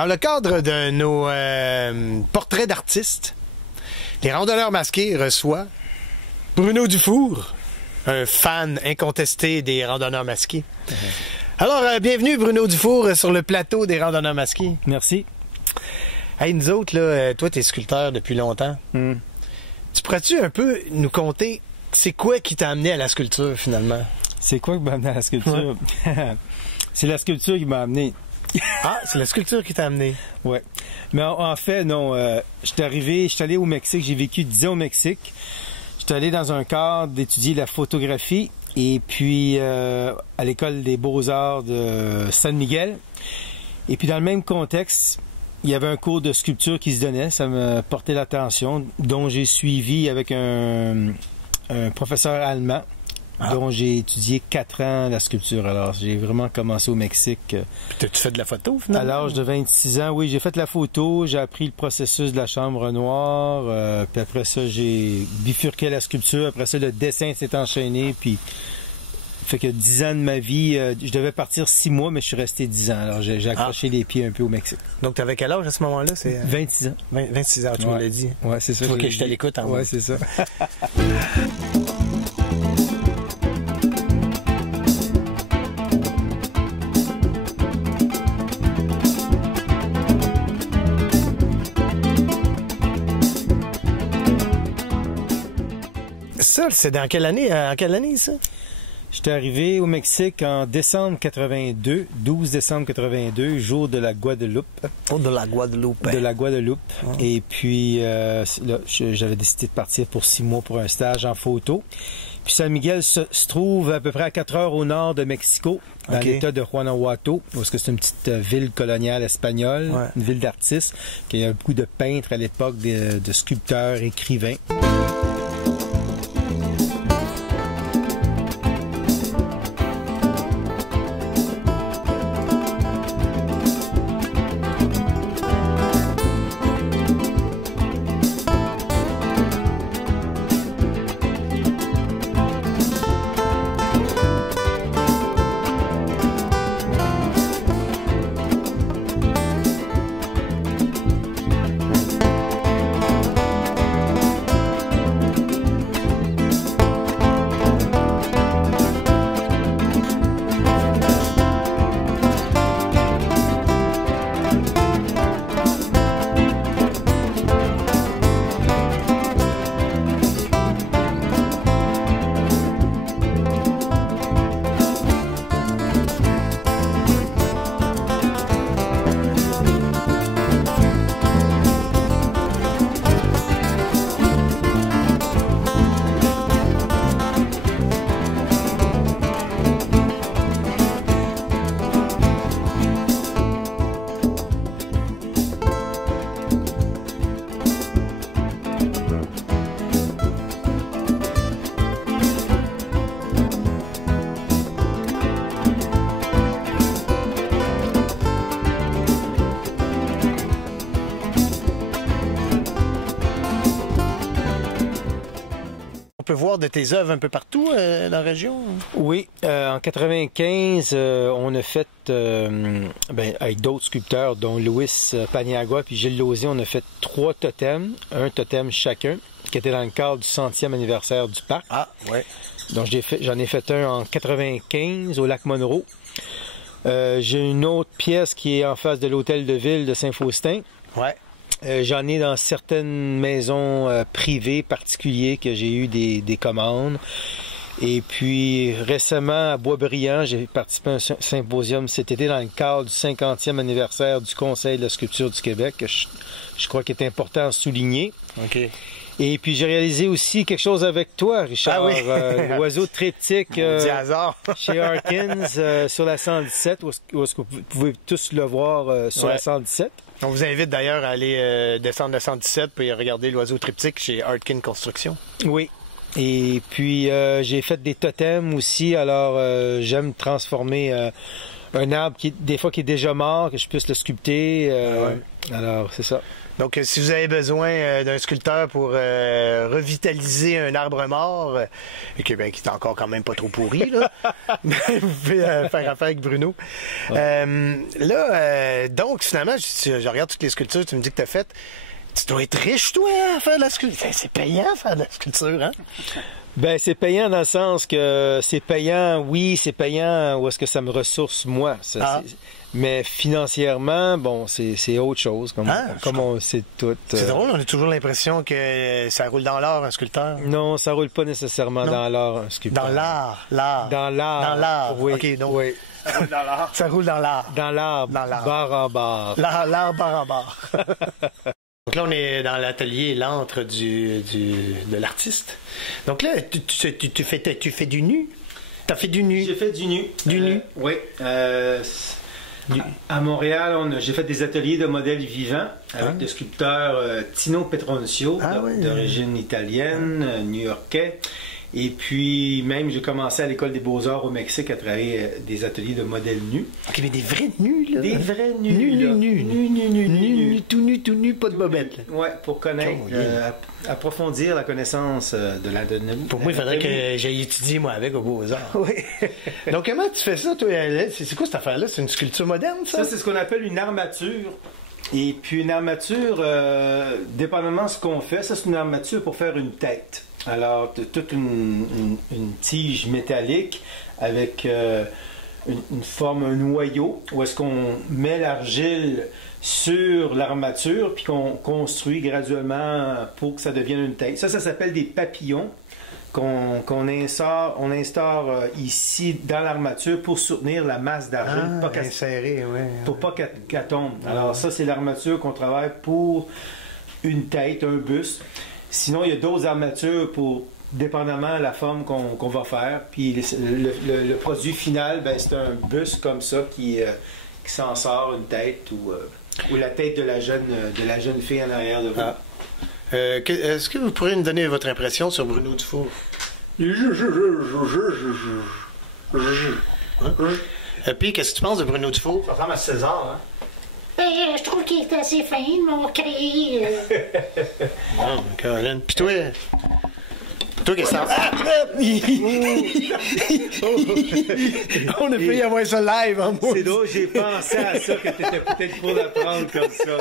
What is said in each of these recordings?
Dans le cadre de nos portraits d'artistes, les randonneurs masqués reçoivent Bruno Dufour, un fan incontesté des randonneurs masqués. Alors, bienvenue Bruno Dufour sur le plateau des randonneurs masqués. Merci. Hey, nous autres, là, toi, t'es sculpteur depuis longtemps. Tu pourrais-tu un peu nous conter c'est quoi qui t'a amené à la sculpture, finalement? C'est quoi qui m'a amené à la sculpture? Ouais. C'est la sculpture qui m'a amené. Ah, c'est la sculpture qui t'a amené? Ouais. Mais en fait, non. Je suis allé au Mexique. J'ai vécu 10 ans au Mexique. J'étais allé dans un cadre d'étudier la photographie et puis à l'école des beaux-arts de San Miguel. Et puis dans le même contexte, il y avait un cours de sculpture qui se donnait. Ça me portait l'attention, dont j'ai suivi avec un professeur allemand. Dont j'ai étudié 4 ans la sculpture. Alors, j'ai vraiment commencé au Mexique. Puis t'as-tu fait de la photo, finalement? À l'âge de 26 ans, oui, j'ai fait la photo, j'ai appris le processus de la chambre noire, puis après ça, j'ai bifurqué la sculpture. Après ça, le dessin s'est enchaîné, puis fait que 10 ans de ma vie, je devais partir 6 mois, mais je suis resté 10 ans. Alors, j'ai accroché les pieds un peu au Mexique. Donc, t'avais quel âge à ce moment-là? 26 ans. 26 ans, tu me l'as dit. Ouais, c'est ça. Tu vois que je te l'écoute en Ouais, c'est ça. Ça, c'est dans quelle année? En quelle année, ça? J'étais arrivé au Mexique en décembre 82, 12 décembre 82, jour de la Guadeloupe. Oh, de la Guadeloupe. De la Guadeloupe. Oh. Et puis, là, j'avais décidé de partir pour 6 mois pour un stage en photo. Puis San Miguel se trouve à peu près à 4 heures au nord de Mexico, dans l'état de Guanajuato, parce que c'est une petite ville coloniale espagnole, une ville d'artistes, qui a beaucoup de peintres à l'époque, de sculpteurs, écrivains. Voir de tes œuvres un peu partout dans la région? Oui, en 95, on a fait, avec d'autres sculpteurs, dont Luis Paniagua puis Gilles Lausier, on a fait 3 totems, un totem chacun, qui était dans le cadre du 100e anniversaire du parc. Ah, ouais. Donc j'en ai fait un en 95 au lac Monroe. J'ai une autre pièce qui est en face de l'hôtel de ville de Saint-Faustin. Ouais. J'en ai dans certaines maisons privées particulières que j'ai eu des commandes. Et puis récemment à Boisbriand, j'ai participé à un symposium cet été dans le cadre du 50e anniversaire du Conseil de la sculpture du Québec, que je crois qu'il est important à souligner. OK. Et puis j'ai réalisé aussi quelque chose avec toi, Richard. Ah oui. L'oiseau triptyque hasard. chez Harkins sur la 117, où est-ce que vous pouvez tous le voir sur la 117. On vous invite d'ailleurs à aller descendre la 117 puis regarder l'oiseau triptyque chez Harkins Construction. Oui. Et puis j'ai fait des totems aussi. Alors j'aime transformer un arbre des fois qui est déjà mort, que je puisse le sculpter. Alors, c'est ça. Donc, si vous avez besoin d'un sculpteur pour revitaliser un arbre mort, et qui est encore quand même pas trop pourri, là, vous pouvez faire affaire avec Bruno. Donc, finalement, je regarde toutes les sculptures que tu me dis que tu as faites. Tu dois être riche, toi, à faire de la sculpture. C'est payant, faire de la sculpture, hein? Ben, c'est payant dans le sens que c'est payant, oui, c'est payant où est-ce que ça me ressource moi. Mais financièrement, bon, c'est autre chose, comme on sait tout. C'est drôle, on a toujours l'impression que ça roule dans l'art, un sculpteur. Non, ça roule pas nécessairement dans l'art, un sculpteur. Dans l'art. Dans l'art, oui. OK, donc... Oui. Ça roule dans l'art. Dans l'arbre, barre en barre. L'art barre en barre. Donc là, on est dans l'atelier, l'antre de l'artiste. Donc là, tu fais du nu? T'as fait du nu? J'ai fait du nu. Du nu? Oui. À Montréal, j'ai fait des ateliers de modèles vivants avec le sculpteur Tino Petroncio, d'origine italienne, new-yorkais. Et puis, même, j'ai commencé à l'École des Beaux-Arts au Mexique à travailler des ateliers de modèles nus. OK, mais des vrais nus, là? Des vrais nus, nus, tout nu, pas de bobette. Oui, pour connaître, approfondir la connaissance de l'anatomie. Pour moi, il faudrait que j'aille étudier, moi, avec aux Beaux-Arts. Oui. Donc, comment tu fais ça, toi? C'est quoi cette affaire-là? C'est une sculpture moderne, ça? Ça, c'est ce qu'on appelle une armature. Et puis, une armature, dépendamment de ce qu'on fait, ça, c'est une armature pour faire une tête. Alors, toute une tige métallique avec une forme, un noyau, où est-ce qu'on met l'argile sur l'armature, puis qu'on construit graduellement pour que ça devienne une tête. Ça s'appelle des papillons qu'on instaure ici dans l'armature pour soutenir la masse d'argile. Pour pas qu'elle tombe. Alors, ça, c'est l'armature qu'on travaille pour une tête, un buste. Sinon, il y a d'autres armatures pour, dépendamment de la forme qu'on va faire. Puis le produit final, ben, c'est un buste comme ça qui s'en sort, une tête ou la tête de la jeune fille en arrière de vous. Est-ce que vous pourriez nous donner votre impression sur Bruno Dufour? Puis, qu'est-ce que tu penses de Bruno Dufour? Ça ressemble à César, hein? Je trouve qu'il est assez fin, mon créé. Non, Caroline. Puis toi qu'est-ce que ça... On a failli avoir ça live, hein, moi. C'est drôle, j'ai pensé à ça, que tu étais peut-être pour la prendre comme ça.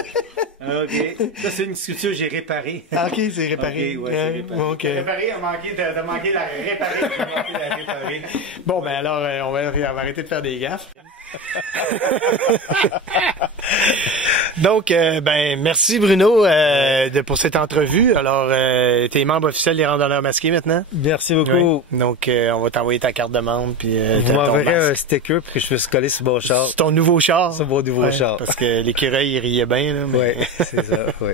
OK. Ça, c'est une sculpture que j'ai réparée. OK, c'est réparé. OK, ouais, c'est réparé. Okay. Réparé, t'as manqué la réparer. Bon, ben alors, on va arrêter de faire des gaffes. Donc, ben, merci Bruno pour cette entrevue. Alors, t'es membre officiel des Randonneurs Masqués maintenant? Merci beaucoup. Oui. Donc, on va t'envoyer ta carte de membre. Puis, vous m'enverrez un sticker pour que je puisse coller sur mon char. C'est ton nouveau char? C'est mon nouveau char. Parce que l'écureuil, il riait bien. Là, mais... Oui, c'est ça, oui.